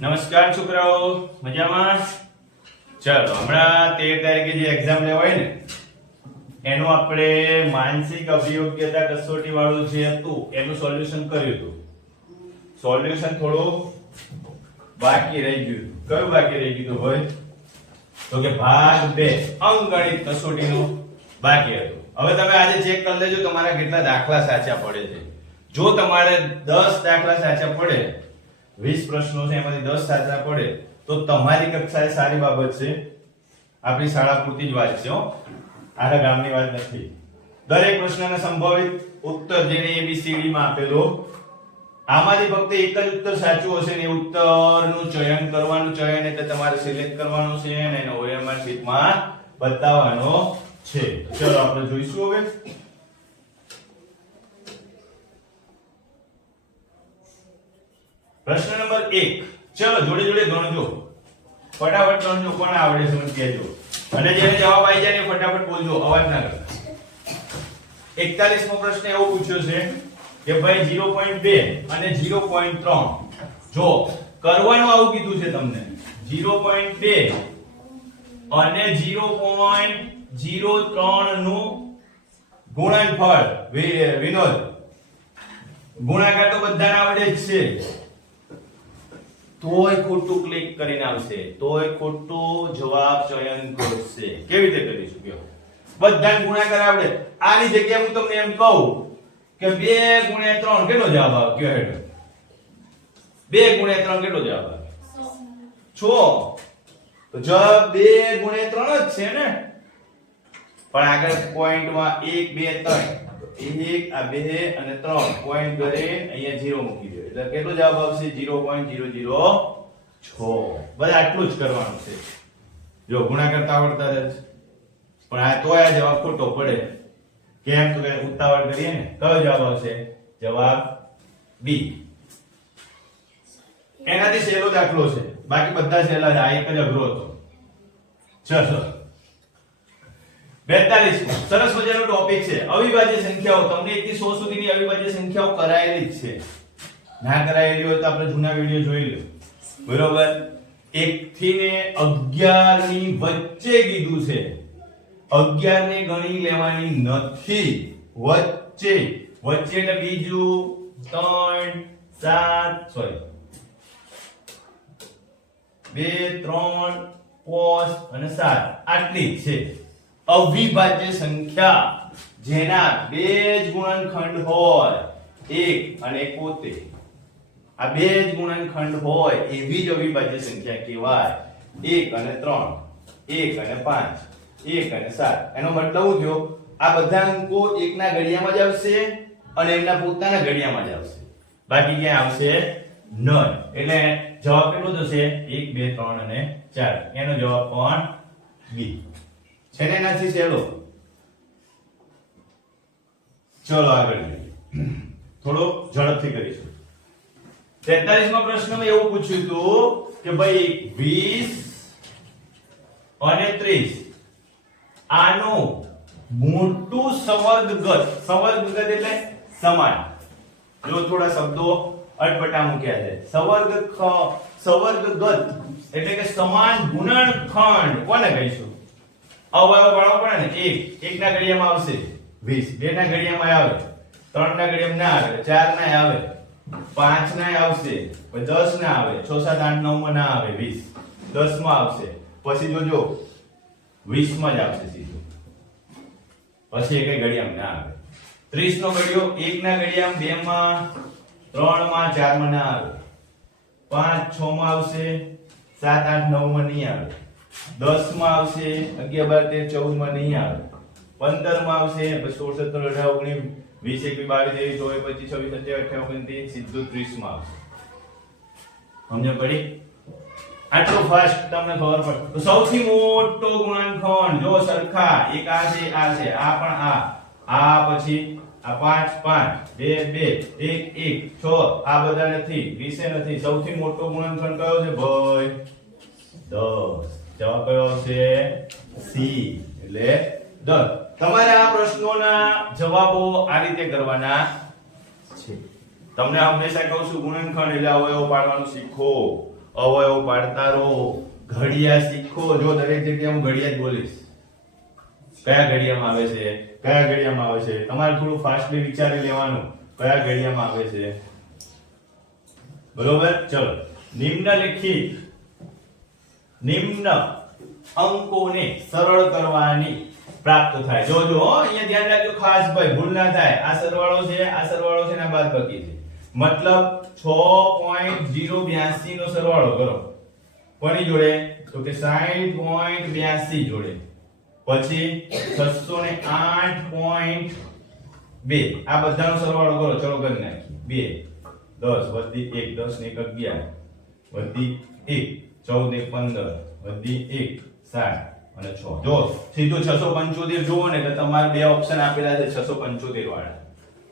નમસ્કાર છોકરાઓ, મજામાં? ચાલો હમણાં 13 તારીખે જે એક્ઝામ લેવાય ને એનું આપણે માનસિક અભિયોગ્યતા કસોટી વાળું જે હતું એનું સોલ્યુશન કર્યું હતું. સોલ્યુશન થોડું બાકી રહી ગયું. કયું બાકી રહી ગયું હોય? તો કે ભાગ 2 અંકગણિત કસોટીનું બાકી હતું. હવે તમે આજે ચેક કરી લેજો તમારા કેટલા દાખલા સાચા પડે છે. જો તમારે 10 દાખલા સાચા પડે, 20 પ્રશ્નો છે એમાંથી 10 સાચા પડે તો તમારી કક્ષાએ સારી બાબત છે. આપણી શાળા પૂરતી જ વાત છે હો, આખા ગામની વાત નથી. દરેક પ્રશ્નના સંભવિત ઉત્તર જેને ABCD માં આપેલો, આમાંથી ફક્ત એક જ ઉત્તર સાચું હશે ને એ ઉત્તરનું ચયન કરવાનું. ચયન એટલે તમારે સિલેક્ટ કરવાનું છે અને એને OMR શીટમાં બતાવવાનો છે. ચલો આપણે જોઈશું હવે. પ્રશ્ન નંબર 1. ચલો જોડે જોડે ગણજો, ફટાફટ ગણજો. કોણ આવડે છે મને કહેજો, અને જેને જવાબ આવી જાય ને ફટાફટ બોલજો, અવાજ ના કરતા. 41મો પ્રશ્ન એવો પૂછ્યો છે કે ભાઈ 0.2 અને 0.3 જો કરવાનું આવું કીધું છે તમને. 0.2 અને 0.03 નું ગુણનફળ. વિનોદ, ગુણાકાર તો બધાને આવડે જ છે, તોય ખોટું ક્લિક કરીને આવશે, તોય ખોટું જવાબ ચયન કરશે. કેવી રીતે કરીશું કયો? બધાને ગુણાકાર આવડે. આની જગ્યાએ હું તમને એમ કહું કે 2 ગુણ્યા 3 કેટલો જવાબ આવે? કયો હેડ 2 ગુણ્યા 3 કેટલો જવાબ આવે? 6. તો જવાબ 2 ગુણ્યા 3 જ છે ને. પણ આગળ પોઈન્ટમાં 1 2 3 1 આ 2 અને 3 પોઈન્ટ કરે અહીંયા 0 મૂકી દો એટલે કેટલો જવાબ આવશે? 0.006. બસ આટલું જ કરવાનું છે. જો ગુણાકાર આવડતા રહે પણ આ તોય આ જવાબ ખોટો પડે. કેમ? તો કે ઉતાવળ કરીએ ને. કયો જવાબ આવશે? જવાબ B. એનાથી સહેલો દાખલો છે, બાકી બધા સહેલા છે, આ એક જ અઘરો હતો. ચલો 42. સરસ મજાનો ટોપિક છે અવિભાજ્ય સંખ્યાઓ. તમને 1 થી 100 સુધીની અવિભાજ્ય સંખ્યાઓ કરાયેલી જ છે. ના કરાયેલી હોય તો આપણે જૂના વિડિયો જોઈ લો. બરોબર? 1 થી ને 11 ની વચ્ચે કીધું છે. 11 ને ગણી લેવાની નથી. વચ્ચે એટલે બીજું 3 7 સોરી 2 3 5 અને 7 આટલી જ છે અવિભાજ્ય સંખ્યા જેના બે જ ગુણનખંડ હોય, 1 અને 1 પોતે. આ બે જ ગુણનખંડ હોય એવી જ અવિભાજ્ય સંખ્યા કહેવાય. 1 અને 3, 1 અને 5, 1 અને 7. એનો મતલબ શું થયો? આ બધા અંકો એકના ઘડિયામાં જ આવશે અને એમના પોતાના ઘડિયામાં જ આવશે, બાકી ક્યાં આવશે નહીં. એટલે જવાબ કેટલો થશે? 1 2 3 અને 4. એનો જવાબ પણ B છે ને. એનાથી સહેલો. ચલો આગળ જોઈએ, થોડો ઝડપથી કરીશું. 43મો પ્રશ્નમાં એવું પૂછ્યું હતું કે ભાઈ 20 અને 30 આનું મોટું સવર્ગગત. સવર્ગગત એટલે સમાન. જો થોડા શબ્દો અટપટા મૂક્યા છે. સવર્ગગત એટલે કે સમાન ગુણનખંડ કોને કહીશું? અવયવ ગણવો પડે ને. 1 ના ઘડિયામાં આવશે 20, 2 ના ઘડિયામાં આવે, 3 ના ઘડિયામાં ના આવે, 4 ના આવે, 5 ના આવશે, 10 ના આવે, 6 7 8 9 માં ના આવે, 20 10 માં આવશે. પછી જોજો 20 માં જ આવશે સીધું. પછી એક ઘડિયામાં ના આવે. 30 નો ઘડિયો 1 ના ઘડિયામાં, 2 માં, 3 માં, 4 માં ના આવે, 5 6 માં આવશે, 7 8 9 માં નહીં આવે, 10 માં આવશે, 11 12 13 14 માં નહીં આવે, 15 માં આવશે, પછી 16 17 18 19 20 21 22 23 24 25 26 27 28 29 સીધું 30 માં આવશે. સમજ પડી? આટલું ફાસ્ટ તમને ખબર પડે. તો સૌથી મોટો ગુણનખંડ જો સરખા, એક આ છે, આ છે, આ પણ આ પછી આ 5 5 2 2 1 1 6 આ બધા નથી, 20 નથી. સૌથી મોટો ગુણનખંડ કયો છે ભાઈ? 10. જવાબ કયો આવશે? C એટલે 10. તમારે આ પ્રશ્નોના જવાબો આ રીતે કરવાના છે. તમને હંમેશા કહું છું ગુણનખંડ એટલે અવયવ પાડવાનું શીખો. અવયવ પાડતા રહો, ઘડિયા શીખો. જો દરેક જગ્યાએ હું ઘડિયા જ બોલીશ. કયા ઘડિયામાં આવે છે, કયા ઘડિયામાં આવે છે, તમારે થોડું ફાસ્ટલી વિચારી લેવાનું કયા ઘડિયામાં આવે છે. બરોબર. ચલો, નિમ્ન અંકોને સરળ કરવાની પ્રાપ્ત થાય. જોજો અહીંયા ધ્યાન રાખજો ખાસ ભાઈ, ભૂલ ના થાય. આ સરવાળો છે, આ સરવાળો છે ને આ બાદબાકી છે. મતલબ 6.082 નો સરવાળો કરો. કોની જોડે? તો કે 60.82 જોડે. પછી 608.2 આ બધાનો સરવાળો કરો. ચલો કરી નાખીએ. 2 10 વધી 1 10 ને 1 11 વધી 1 14 ને 15 વધી 1 7 અને 6. જો સીધું 675 જુઓ ને એટલે તમારે બે ઓપ્શન આપેલા છે 675 વાળા.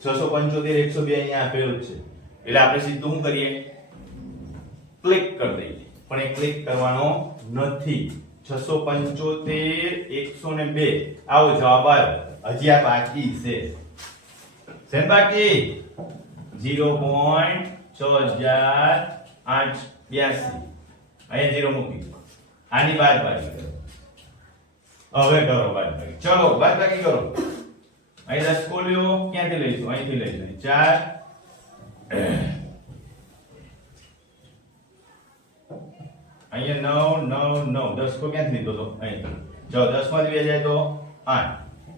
675 102 અહીંયા આપેલું છે. એટલે આપણે સીધું શું કરીએ? ક્લિક કરી દઈએ. પણ એ ક્લિક કરવાનો નથી. 675 102 આવો જવાબ આવ્યો. હજી આ બાકી છે. શેન બાકી? 0.6082 અહીંયા 0 મૂકી. આની બાદબાકી કરો. હવે કરો બાદબાકી. ચલો બાદબાકી કરો. અહીં દસકો લ્યો. ક્યાંથી લઈશું? અહીંથી લઈશું. 4 અહીંયા 9 9 9 દસકો ક્યાંથી લીધો તો? અહીં. જો 10 માંથી 2 જાય તો 8,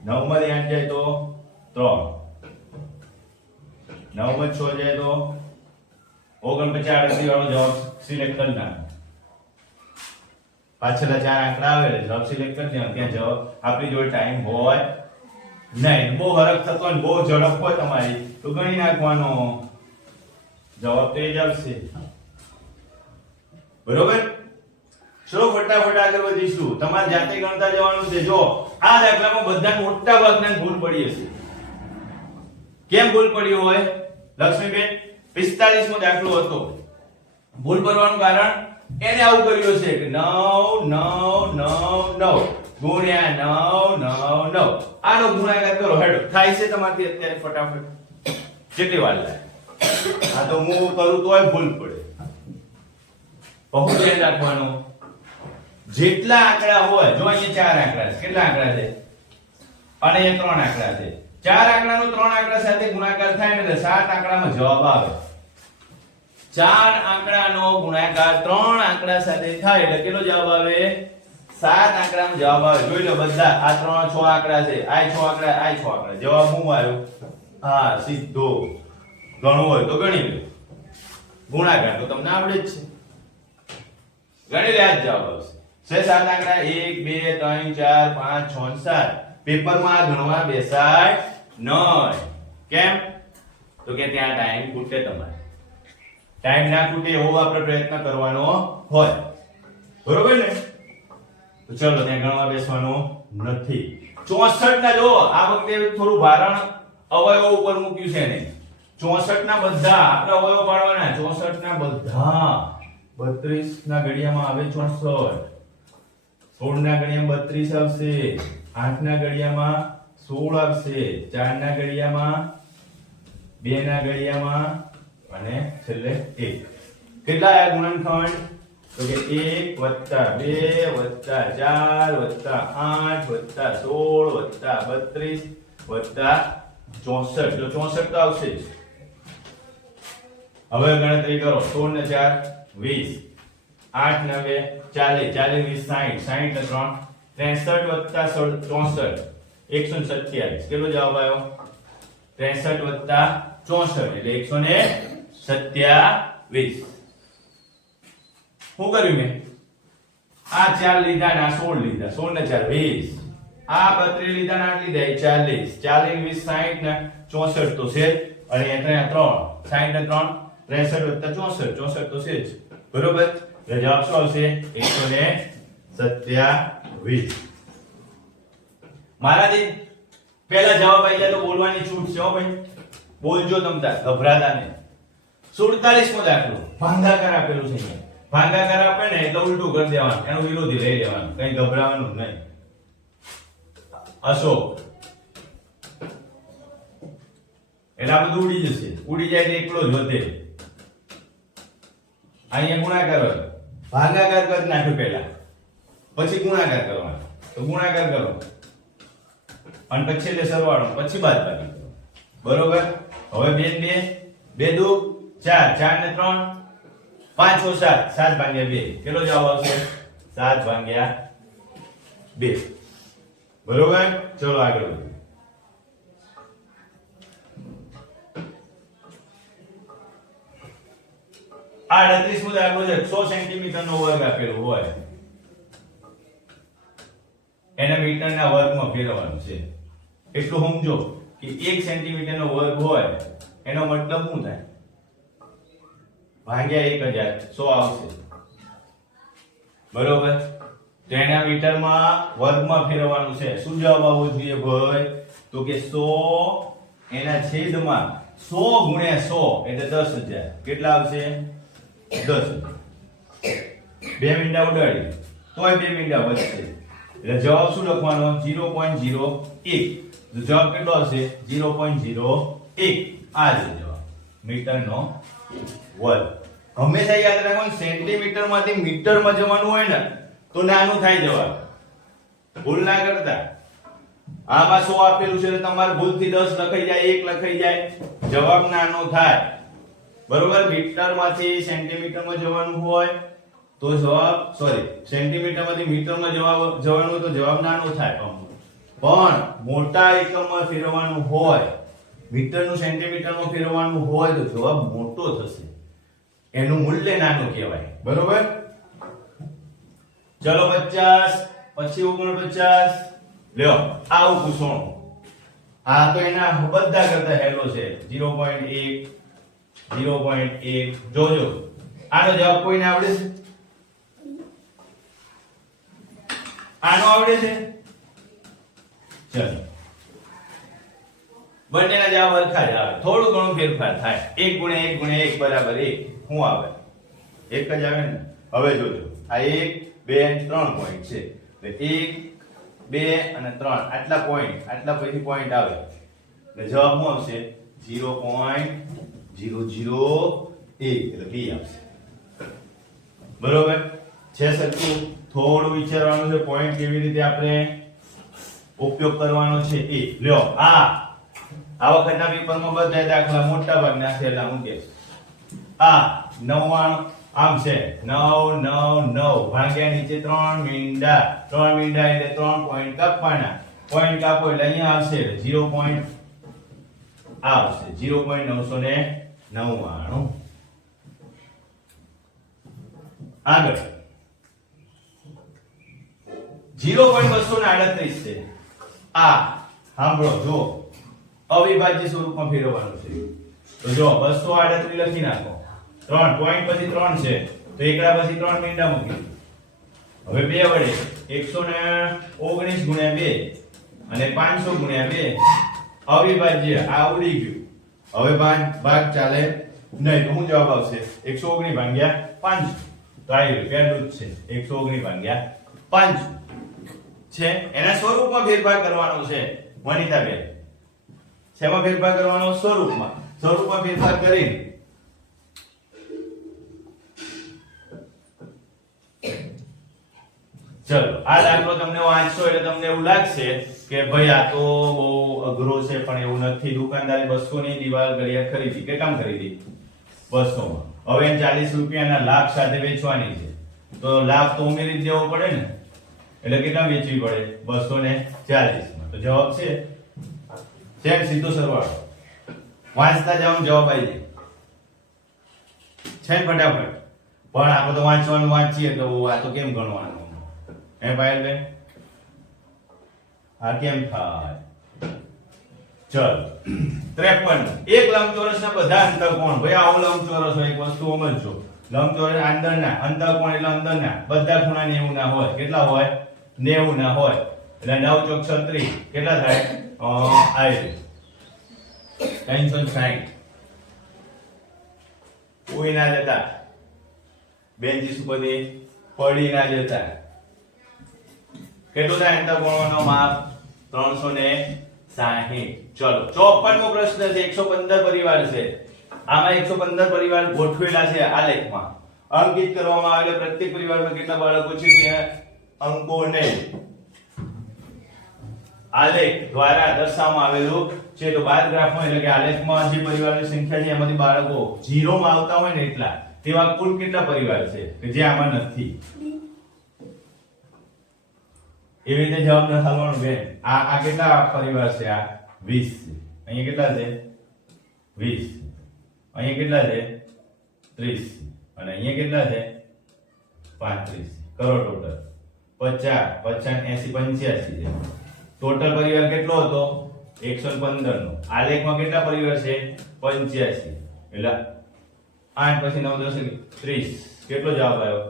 9 માંથી 8 જાય તો 3, 9 માંથી 6 જાય તો 49 વાળો જવાબ સિલેક્ટ કરી નાખો. પાછળના 4 આંકડા આવે એટલે જવાબ સિલેક્ટ કરી દેવાનો. ત્યાં જવાબ આપણી જોડે ટાઈમ હોય નહીં. બહુ હરખ થતો હોય, બહુ ઝડપ હોય તમારી તો ગણી નાખવાનો. જવાબ તો એ જ આવશે. બરોબર. ચલો ફટાફટ આગળ વધીશું. તમારે જાતે ગણતા જવાનું છે. જો આ દાખલામાં બધા મોટા ભાગના ભૂલ પડી હશે. કેમ ભૂલ પડી હોય લક્ષ્મીબેન? 45 નો દાખલો હતો. ભૂલ પડવાનું કારણ એને આવું કર્યું છે કે 9 9 9 9 ગુણ્યા 9 9 9 આનો ગુણાકાર કરો. હેડો થાય છે તમારથી અત્યારે ફટાફટ. કેટલી વાર લાગે? આ તો હું કરું તોય ભૂલ પડે. બહુ ધ્યાન રાખવાનું. જેટલા આંકડા હોય, જો અહીંયા 4 આંકડા છે. કેટલા આંકડા છે? અને અહીંયા 3 આંકડા છે. 4 આંકડાનો 3 આંકડા સાથે ગુણાકાર થાય ને એટલે 7 આંકડામાં જવાબ આવે. 4 આંકડાનો ગુણાકાર 3 આંકડા સાથે થાય એટલે કેટલો જવાબ આવે? 7 આંકડામાં જવાબ આવે. જોઈ લો બધા. આ 3 6 આંકડા છે. આ 6 આંકડા, આ 6 આંકડા. જવાબ શું આવ્યો? હા, સીધો. ગણવું હોય તો ગણી લો. ગુણાકાર તો તમને આવડે જ છે. ગણી લે, આ જવાબ આવશે. 7 આંકડા 1 2 3 4 5 6 7. પેપરમાં ગણવા બેસાય નહીં. કેમ? તો કે ત્યાં ટાઈમ ખૂટે. તમારે ટાઈમ ના ખૂટે એવો આપણે પ્રયત્ન કરવાનો હોય. બરોબર ને? તો ચલો ત્યાં ગણવા બેસવાનો નથી. 64 ના જો આ વખતે થોડું ભારણ અવયવો ઉપર મૂક્યું છે ને. 64 ના બધા આપણે અવયવો પાડવાના. 64 ના બધા 32 ના ઘડિયામાં આવે 64, 16 ના ઘડિયામાં 32 આવશે, 8 ના ઘડિયામાં 16 આવશે, 4 ના ઘડિયામાં 2 ના ઘડિયામાં અને છેલ્લે 1. કેટલા આયા ગુણનખંડ? તો કે 1 + 2 + 4 + 8 + 16 + 32 + 64. જો 64 તો આવશે જ. હવે ગણતરી કરો. 16 ને 4 20, 8 ને 2 40, 40 20 60, 60 ને 3 63 + 64 127. કેટલો જવાબ આવ્યો? 63 + 64 એટલે 127. શું કર્યું મેં? આ 4 લીધા ને આ 16 લીધા. 16 ને 4 20, આ 32 લીધા ને 8 લીધા એ 40, 40 20 60 ને 64 તો છે. અને અહીંયા 3 60 ને 3 63 + 64, 64 તો છે જ. બરોબર. એટલે જવાબ શું આવશે? 127. મારાથી પહેલા જવાબ આવી જાય તો બોલવાની છૂટ છે હો ભાઈ. બોલજો તમતા, ગભરાતા નહીં. 47 મો દાખલો. ભાગાકાર આપેલું છે અહીંયા. ભાગાકાર આપે ને એટલે ઉલટું કરી દેવાનું, એનો વિરોધી લઈ લેવાનું, કઈ ગભરાવાનું નહીં. અશોક એટલે આ બધું ઉડી જશે. ઉડી જાય તો એકલો જ વધે. અહીંયા ગુણાકાર હોય ભાગાકાર કરી નાખ્યો પહેલા, પછી ગુણાકાર કરવાનો. તો ગુણાકાર કરો અને પછી છેલ્લે સરવાળો, પછી બાદબાકી કરો. બરોબર. હવે 2 2 2 4 4 ને 3 5 × 7 7 ભાગ્યા 2. કેટલો જવાબ આવશે? 7 ભાગ્યા 2. બરોબર. ચલો આગળ વધીએ. આ 38 દાખલો છે. 100 સેન્ટીમીટર નો વર્ગ આપેલો હોય, એના મીટરના વર્ગમાં ફેરવવાનું છે. એટલું સમજો કે 1 સેન્ટીમીટર નો વર્ગ હોય એનો મતલબ શું થાય? ભાગ્યા 1000 100 આવશે. બરોબર. તો એના મીટરમાં વર્ગમાં ફેરવવાનું છે. શું જવાબ આવવો જોઈએ ભાઈ? તો કે 100 એના છેદમાં 100 ગુણ્યા 100 એટલે 10000. કેટલા આવશે? 10. 2 મીંડા ઉડાડી તોય 2 મીંડા વધશે, એટલે જવાબ શું લખવાનો? 0.01. તો જવાબ કેટલો આવશે? 0.01. આ છે જવાબ, મીટરનો વર્ગ. હંમેશા યાદ રાખવાનું, સેન્ટીમીટર માંથી મીટરમાં જવાનું હોય ને તો નાનું થાય જવાબ. ભૂલ ના કરતા. આમાં 100 આપેલું છે તો તમારે ભૂલથી 10 લખાઈ જાય, 1 લખાઈ જાય, જવાબ નાનો થાય. બરોબર. મીટર માંથી સેન્ટીમીટર માં જવાનું હોય તો જવાબ સેન્ટીમીટર માંથી મીટર માં જવાનું હોય તો જવાબ નાનો થાય. પણ મોટા એકમમાં ફેરવવાનું હોય, મીટર નું સેન્ટીમીટર માં ફેરવવાનું હોય તો જવાબ મોટો થશે, એનું મૂલ્ય નાનું કહેવાય. બરોબર. ચલો 50 પછી 49. લ્યો આવું પૂછવાનું. આ તો એના બધા કરતા હેલો છે. 0.1 0.1. જોજો આનો જવાબ કોઈને આવડે છે? આનો આવડે છે? ચલો બંનેના જવાબ સરખા જ આવે, થોડું ઘણું ફેરફાર થાય. 1 × 1 × 1 બરાબર 1. શું આવે? 1 જ આવે ને. હવે જોજો, આ 1 2 અને 3 પોઈન્ટ છે, એટલે 1 2 અને 3 આટલા પોઈન્ટ, આટલા પછી પોઈન્ટ આવે એટલે જવાબ શું આવશે? 0.001 એટલે b આવશે. બરોબર છે સરખું? થોડું વિચારવાનું છે, પોઈન્ટ કેવી રીતે આપણે ઉપયોગ કરવાનો છે એ. લ્યો આ વખતના પેપરમાં બધા દાખલા મોટા ભાગના છેલ્લા મૂકે. આ 99 આમ છે 9 9 9 ભાગ્યા નીચે 3 મીંડા. 3 મીંડા એટલે 3 પોઈન્ટ કાપવાના. પોઈન્ટ કાપો એટલે અહીંયા આવશે 0. આવશે 0.999. આગળ 0.238 છે. આ સાંભળો, જો અવિભાજ્ય સ્વરૂપમાં ફેરવવાનું છે. તો જો 238 લખી નાખો. 3 પોઈન્ટ પછી 3 છે તો એકડા પછી 3 મીંડા મૂકી. હવે 2 વડે 119 ગુણ્યા 2 અને 500 ગુણ્યા 2 અવિભાજ્ય. આ ઉડી ગયું. હવે ભાગ ચાલે નહીં તો શું જવાબ આવશે? 119 ભાગ્યા 500. તો આ પહેલું જ છે 119 ભાગ્યા 500 છે. એના સ્વરૂપમાં ફેરફાર કરવાનો છે વનિતાબેન. શેમાં ફેરફાર કરવાનો? સ્વરૂપમાં. સ્વરૂપમાં ફેરફાર કરીને ચલો આ દાખલો તમને વાંચશો એટલે તમને એવું લાગશે કે ભાઈ આ તો બહુ અઘરો છે, પણ એવું નથી. દુકાનદારે 200 ની દિવાલ ઘડિયાળ ખરીદી. કે કામ ખરીદી? 200 માં. હવે 40 રૂપિયાના લાભ સાથે વેચવાની છે તો લાભ તો ઉમેરી જ દેવો પડે ને, એટલે કેટલા વેચવી પડે? 240 માં. તો જવાબ છે સીધો સરવાળો. વાંચતા જાવ જવાબ આવી જાય છે ફટાફટ. પણ આપણે તો વાંચવાનું વાંચીએ તો આ તો કેમ ગણવાનું? હે પાયલબેન, આ કેમ થાય? ચલ 53. એક લંબચોરસના બધા અંતઃકોણ. ભાઈ આવો લંબચોરસ હોય, એક વસ્તુ સમજજો. લંબચોરસ અંદરના અંતઃકોણ એટલે અંદરના બધા ખૂણા 90 ના હોય. કેટલા હોય? 90 ના હોય. એટલે 9 ચોક 36 કેટલા થાય? આવી 360. કોઈ ના જતા બેન્ચીસ ઉપરથી પડી ના જતા. કેટલું થાય અંતઃકોણનો માપ? 360. ચલો 54મો પ્રશ્ન છે. 115 પરિવાર છે. આમાં 115 પરિવાર ગોઠવેલા છે આલેખમાં, અંકિત કરવામાં આવેલા પ્રત્યેક પરિવારમાં કેટલા બાળકો છે તે અંકોને આલેખ દ્વારા દર્શાવવામાં આવેલું છે. તો બાર ગ્રાફમાં એટલે કે આલેખમાં જે પરિવારની સંખ્યા છે એમાંથી બાળકો 0 માં આવતા હોય ને એટલા તેવા કુલ કેટલા પરિવાર છે કે જે આમાં નથી. એવી રીતે જવાબ લખવાનો બેન. આ કેટલા પરિવાર છે? આ 20 છે. અહીંયા કેટલા છે? 20. અહીંયા કેટલા છે? 30. અને અહીંયા કેટલા છે? 35. કરો ટોટલ 50 50 80 85 છે. ટોટલ પરિવાર કેટલો હતો? 115 નો. આલેખમાં કેટલા પરિવાર છે? 85. એટલે 8 પછી 9 10 30. કેટલો જવાબ આવ્યો?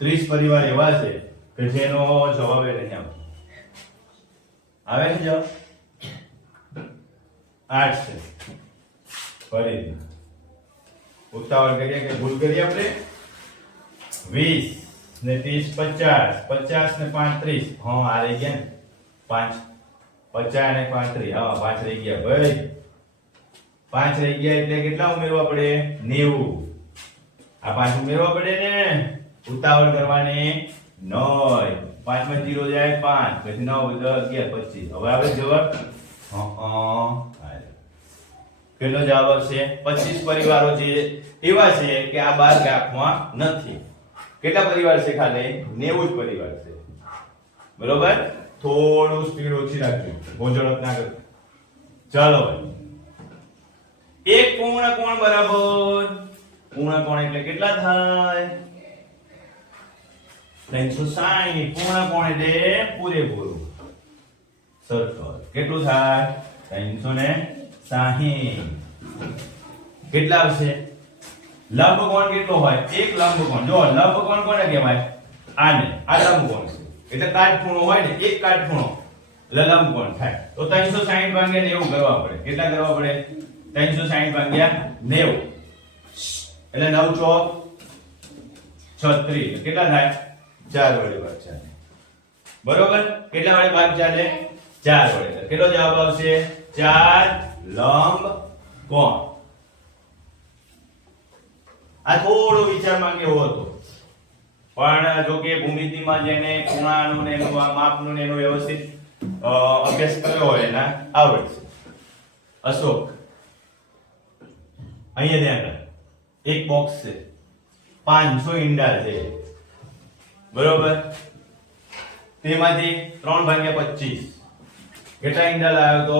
30 પરિવાર એવા છે કે જેનો જવાબ એ નહીં આવે છે. જવાબ 8 છે. ફરીથી ઉતાવળ કરીએ કે ભૂલ કરીએ આપણે. 20 ને 30 50 50 ને 35. હા આ રહી ગયા ને 5 50 ને 35. હા 5 રહી ગયા ભાઈ. 5 રહી ગયા એટલે કેટલા ઉમેરવા પડે? 90. આ 5 ઉમેરવા પડે ને. ઉતાવળ કરવાની નહીં. 5 માં 0 જાય 5 પછી 9 10 11 25. હવે આવે જવાબ. કેટલો જવાબ આવશે? 25 પરિવારો જે એવા છે કે આ 12 ગ્રાફમાં નથી. કેટલા પરિવાર છે? ખાલી 90 જ પરિવાર છે. બરોબર. થોડું સ્પીડ ઓછી રાખજો, બહુ ઝડપ ના કરજો. ચાલો એક પૂર્ણ કોણ બરાબર પૂર્ણ કોણ એટલે કેટલા થાય? 360. પૂર્ણ કોણ એટલે પૂરેપૂરું સર્કલ. કેટલું થાય? 360. કેટલા આવશે? લંબકોણ કેટલો હોય? એક લંબકોણ. જો લંબકોણ કોને કહેવાય? આને. આ લંબકોણ છે એટલે કાટખૂણો હોય ને, એક કાટખૂણો એટલે લંબકોણ થાય. તો 360 ભાગ્યા 90 કરવા પડે. કેટલા કરવા પડે? 360 ભાગ્યા 90 એટલે 9 ચોક 36. કેટલા થાય? 4 વડે ભાગ ચાલે. બરોબર. કેટલા વડે ભાગ ચાલે? 4 વડે. કેટલો જવાબ આવશે? 4 લંબ કોણ. આ થોડો વિચાર માંગે એવો હતો, પણ જો કે ભૂમિતિમાં જેને ખૂણાનું ને એનું માપનું ને એનું વ્યવસ્થિત અભ્યાસ કર્યો હોય એના આવડશે. અશોક અહીંયા ધ્યાન રાખ. એક બોક્સ છે, 500 ઈંડા છે. બરોબર. તેમાંથી 3/25 કેટલા ઈંડા લાવ્યો તો?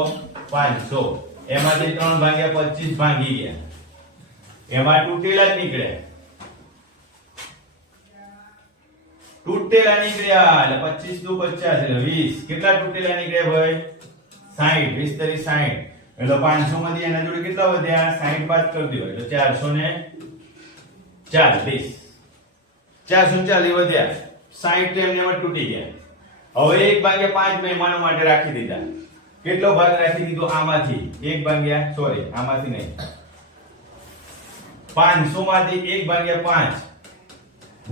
500. એમાંથી 3/25 ભાંગી ગયા. એમાં તૂટેલા જ નીકળ્યા. તૂટેલા નીકળ્યા એટલે 25 દુ 50 એટલે 20. કેટલા તૂટેલા નીકળ્યા ભાઈ? 60. 20 તરી 60 એટલે 500 માંથી એના જોડે કેટલા વધ્યા? 60 બાદ કરી દો એટલે 440. 440 વધ્યા. 60 એમને એમ તૂટી ગયા. હવે 1/5 મહેમાનો માટે રાખી દીધા. કેટલો ભાગ રાખી દીધો? આમાંથી 1/, આમાંથી નહીં, 500 માંથી 1/5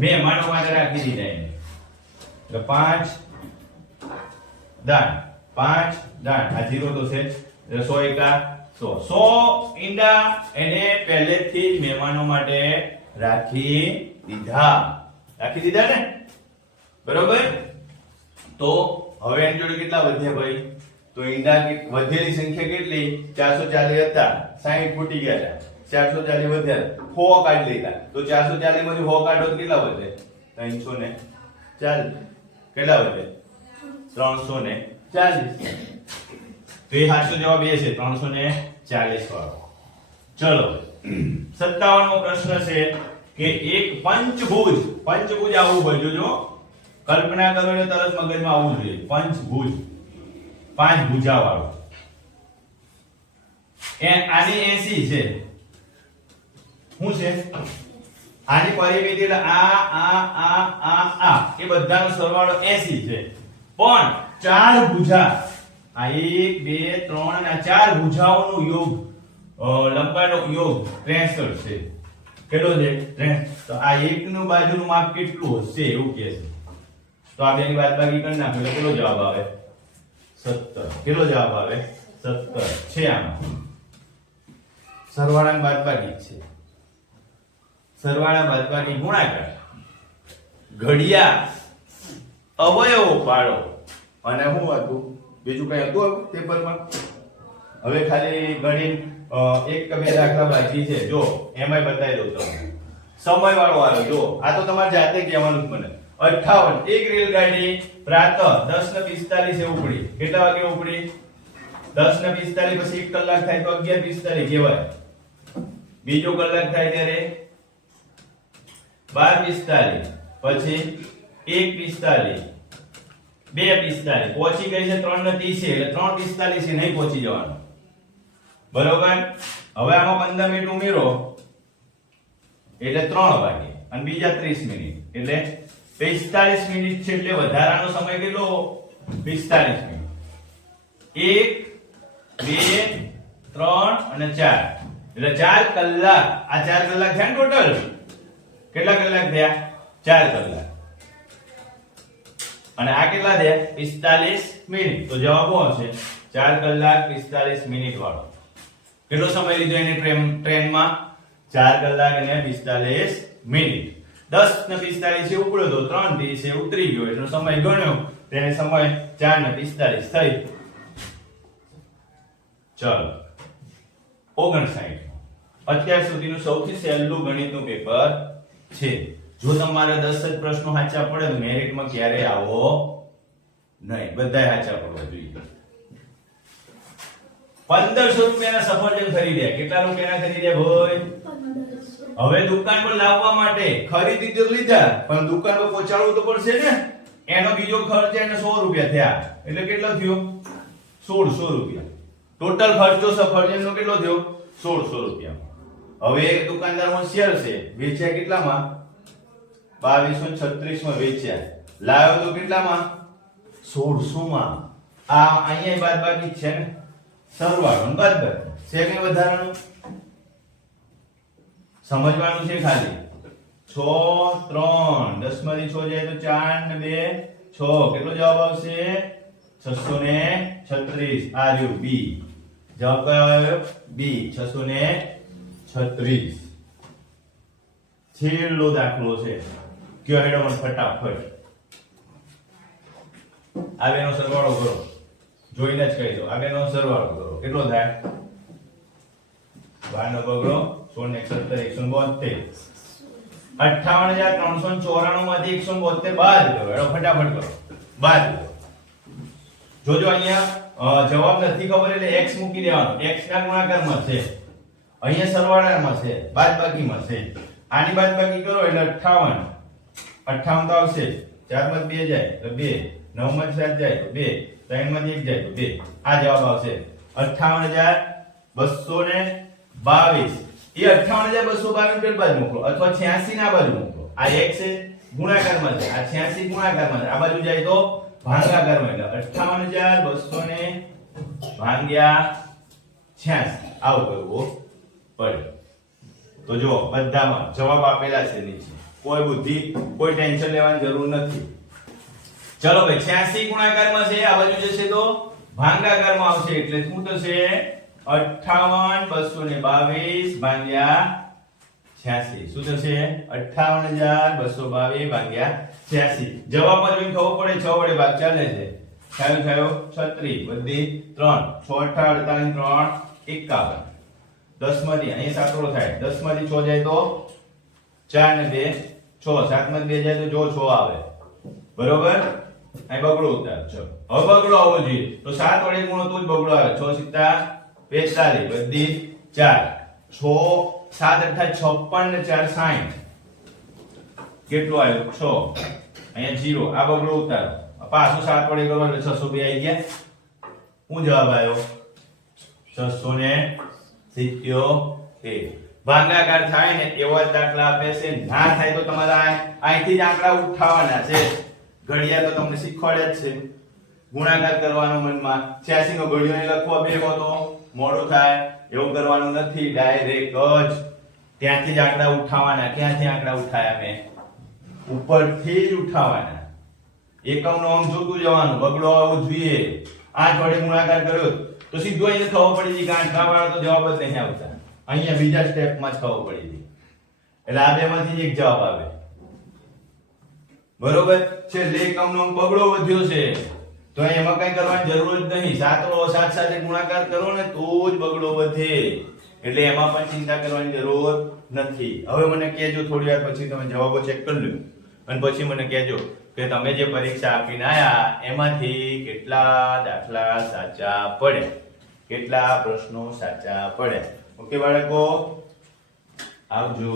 મહેમાનો માટે રાખી દીધા. એટલે 5 દાન આ 0 તો છે એટલે 100 એકા 100 ઈંડા એને પહેલેથી જ મહેમાનો માટે રાખી દીધા ને. બરોબર. તો હવે એની જોડે કેટલા વધ્યા ભાઈ? તો ઈંડા વધેલી સંખ્યા કેટલી? 440 હતા, 60 ફૂટી ગયા. 440 વધ્યા, 100 કાઢી લીધા. તો 440 માંથી 100 કાઢો તો કેટલા વધે? 340. કેટલા વધે? 340. તો એ સાચો જવાબ એ છે 340 વાળો. ચલો 57મો પ્રશ્ન છે કે એક પંચભુજ આવું હોય. જો કલ્પના કરો એટલે તરત મગજમાં આવવું જોઈએ. પંચભુજ, 5 ભુજા વાળો. આની 80 છે. શું છે? આની પરિમિતિ એટલે આ એ બધાનો સરવાળો 80 છે. પણ 4 ભુજા, આ 1 2 3 અને 4 ભુજાઓનો યોગ, લંબાઈનો યોગ 63 છે. કેટલો છે? 63. તો આ એકનું બાજુનું માપ કેટલું હશે એવું કહે છે. તો આ બેની બાદબાકી કરી નાખો એટલે કેટલો જવાબ આવે? 17. કેટલો જવાબ આવે? 17 છે. આમાં સરવાળાની બાદબાકી છે. સરવાળા બાદબાકી ગુણાકાર, ઘડિયા, અવયવો પાડો, અને શું હતું બીજું કઈ હતું પેપરમાં? હવે ખાલી ગણિત એક કે બે દાખલા બાકી છે. જો એમાંય બતાવી દઉં તમને. સમય વાળો આવે. જો આ તો તમારે જાતે કહેવાનું જ મને. 58 એક રેલગાડી પ્રાતઃ 10:45 એ ઉપડી. કેટલા વાગે ઉપડી? 10:45 પછી 1 કલાક થાય તો 11:45 કહેવાય. બીજો કલાક થાય ત્યારે 12:45 પછી 1:45 2:45 પહોંચી ગઈ છે 3:30 એટલે 3:45 નહીં પહોંચી જવાનું. બરોબર. હવે આમાં 15 મિનિટ ઉમેરો એટલે 3 વાગે અને બીજા 30 મિનિટ એટલે 45 મિનિટ છે. એટલે વધારાનો સમય કેટલો? 45 મિનિટ. 1 2 3 અને 4 એટલે 4 કલાક. આ 4 કલાક થયા ને ટોટલ. કેટલા કલાક થયા? 4 કલાક. અને આ કેટલા થયા? 45 મિનિટ. તો જવાબ આવશે 4 કલાક 45 મિનિટ વાળો. કેટલો સમય લીધો એને ટ્રેનમાં? 4 કલાક અને 45 મિનિટ. 10:45 એ ઉપડ્યો તો 3:30 એ ઉતરી ગયો એટલો સમય ગણ્યો તેને સમય 4:45 થઈ. ચલો 59 અત્યાર સુધીનું સૌથી સહેલું ગણિતનું પેપર છે. જો તમારે 10 જ પ્રશ્નો સાચા પડે તો મેરિટમાં ક્યારે આવો નહીં. બધાય સાચા પડવા જોઈએ. 1500 રૂપિયાના સફરજન ખરીદ્યા. કેટલા રૂપિયાના ખરીદ્યા ભાઈ? હવે દુકાન પર લાવવા માટે ખરીદી તો લીધા પણ દુકાન પર પહોંચાડવું તો પડશે ને. એનો બીજો ખર્ચ એને 100 રૂપિયા થયા. એટલે કેટલો થયો? 1600 રૂપિયા. ટોટલ ખર્ચો સફરજનનો કેટલો થયો? 1600 રૂપિયા. હવે એક દુકાનદાર હોશિયાર છે. વેચ્યા કેટલામાં? 2236 માં વેચ્યા. લાવ્યો તો કેટલામાં? 1600 માં. આ અહીંયા બાદબાકી છે ને. સરવાળો અને બાદબાકી છે કે વધારાનું સમજવાનું છે ખાલી. 6 3 10 માંથી 6 જાય તો 4 ને 2 6 કેટલો જવાબ આવશે? 636. આ રહ્યું બી. જવાબ કયો આવ્યો? બી 636. છેલ્લો દાખલો છે. કયો હેડો મને ફટાફટ. આ બેનો સરવાળો કરો. જોઈને જ કહી દો. આ બેનો સરવાળો કરો. કેટલો થાય? 12 નો બગડો 16 170 172 58394 માંથી 172 બાદ કરો. હેડો ફટાફટ કરો. બાદ કરો. જોજો અહીંયા જવાબ નથી ખબર એટલે x મૂકી દેવાનો. x ના ગુણાકારમાં છે. અહીંયા સરવાળામાં છે. બાદબાકીમાં છે. આની બાદબાકી કરો એટલે 58 58 તો આવશે. 4 માંથી 2 જાય તો 2 9 માંથી 7 જાય તો 2 3 માંથી 1 જાય તો 2. આ જવાબ આવશે 58222. એ 58222 પેલ બાજુ મોકલો અથવા 86 ના બાજુ મોકલો. આ x છે ગુણાકારમાં છે. આ 86 ગુણાકારમાં છે. આ બાજુ જાય તો ભાગાકારમાં એટલે 58200 ભાગ્યા 86 આવું કરવું પડે. તો જો બધામાં જવાબ આપેલા છે નીચે. કોઈ બુદ્ધિ કોઈ ટેન્શન લેવાની જરૂર નથી. ચલો ભાઈ 86 ગુણાકારમાં છે. આ બાજુ જશે તો ભાગાકારમાં આવશે એટલે શું થશે? 58222 ભાગ્યા 86. શું થશે? 58222 ભાગ્યા 86. જવાબમાં જોઈને ખબર પડે 6 વડે ભાગ ચાલે છે. થયો 36 બધી 3 6 8 48 3 51. 10 માંથી અહીં સાતરો થાય. 10 માંથી 6 જાય તો 4 ને 2 6 7 માંથી 2 જાય તો જો 6 આવે. બરોબર. અહીં બગડો ઉતાર. ચલો હવે બગડો આવવો જોઈએ તો 7 વડે ગુણો તો જ બગડો આવે. 6 * 7 = 45 બધી 4 6 7 8 56 ને 4 60. કેટલું આવ્યું? 6. અહીંયા 0. આ બગડો ઉતાર. પાછું 7 વડે કરો એટલે 602 આવી ગયા. શું જવાબ આવ્યો? 670. ભાગાકાર થાય ને એવા દાખલા આપે છે. ના થાય તો તમારે અહીંથી જ આંકડા ઉઠાવવાના છે. ઘડિયા તો તમને શીખવાડે જ છે. ગુણાકાર કરવાનો મનમાં 86 નો ઘડિયો ને લખવા બેહો તો મોડું થાય. એવું કરવાનું નથી. ડાયરેક્ટ જ ત્યાંથી જ આંકડા ઉઠાવવાના. ક્યાંથી આંકડા ઉઠાયા મેં? ઉપરથી જ ઉઠાવવાના. એકમનો અંક જોતું જવાનું. બગડો આવવો જોઈએ. 8 વડે ગુણાકાર કર્યો તો સીધો અહીંયા ખબર પડી ગઈ કે 8 વાળો તો જવાબ જ નહીં આવતા. અહીંયા બીજા સ્ટેપમાં જ ખબર પડી ગઈ. એટલે આ બેમાંથી એક જવાબ આવે. બરોબર છે. એકમનો અંક બગડો વધ્યો છે તો એમાં કઈ કરવાની જરૂર જ નહીં. 7 સાથે ગુણાકાર કરો ને તો જ બગડો વધે, એટલે એમાં પણ ચિંતા કરવાની જરૂર નથી. હવે મને કહેજો થોડી વાર પછી, તમે જવાબો ચેક કરી લો અને પછી મને કહેજો કે તમે જે પરીક્ષા આપીને આયા એમાંથી કેટલા દાખલા સાચા પડ્યા, કેટલા પ્રશ્નો સાચા પડ્યા. ઓકે બાળકો, આવજો.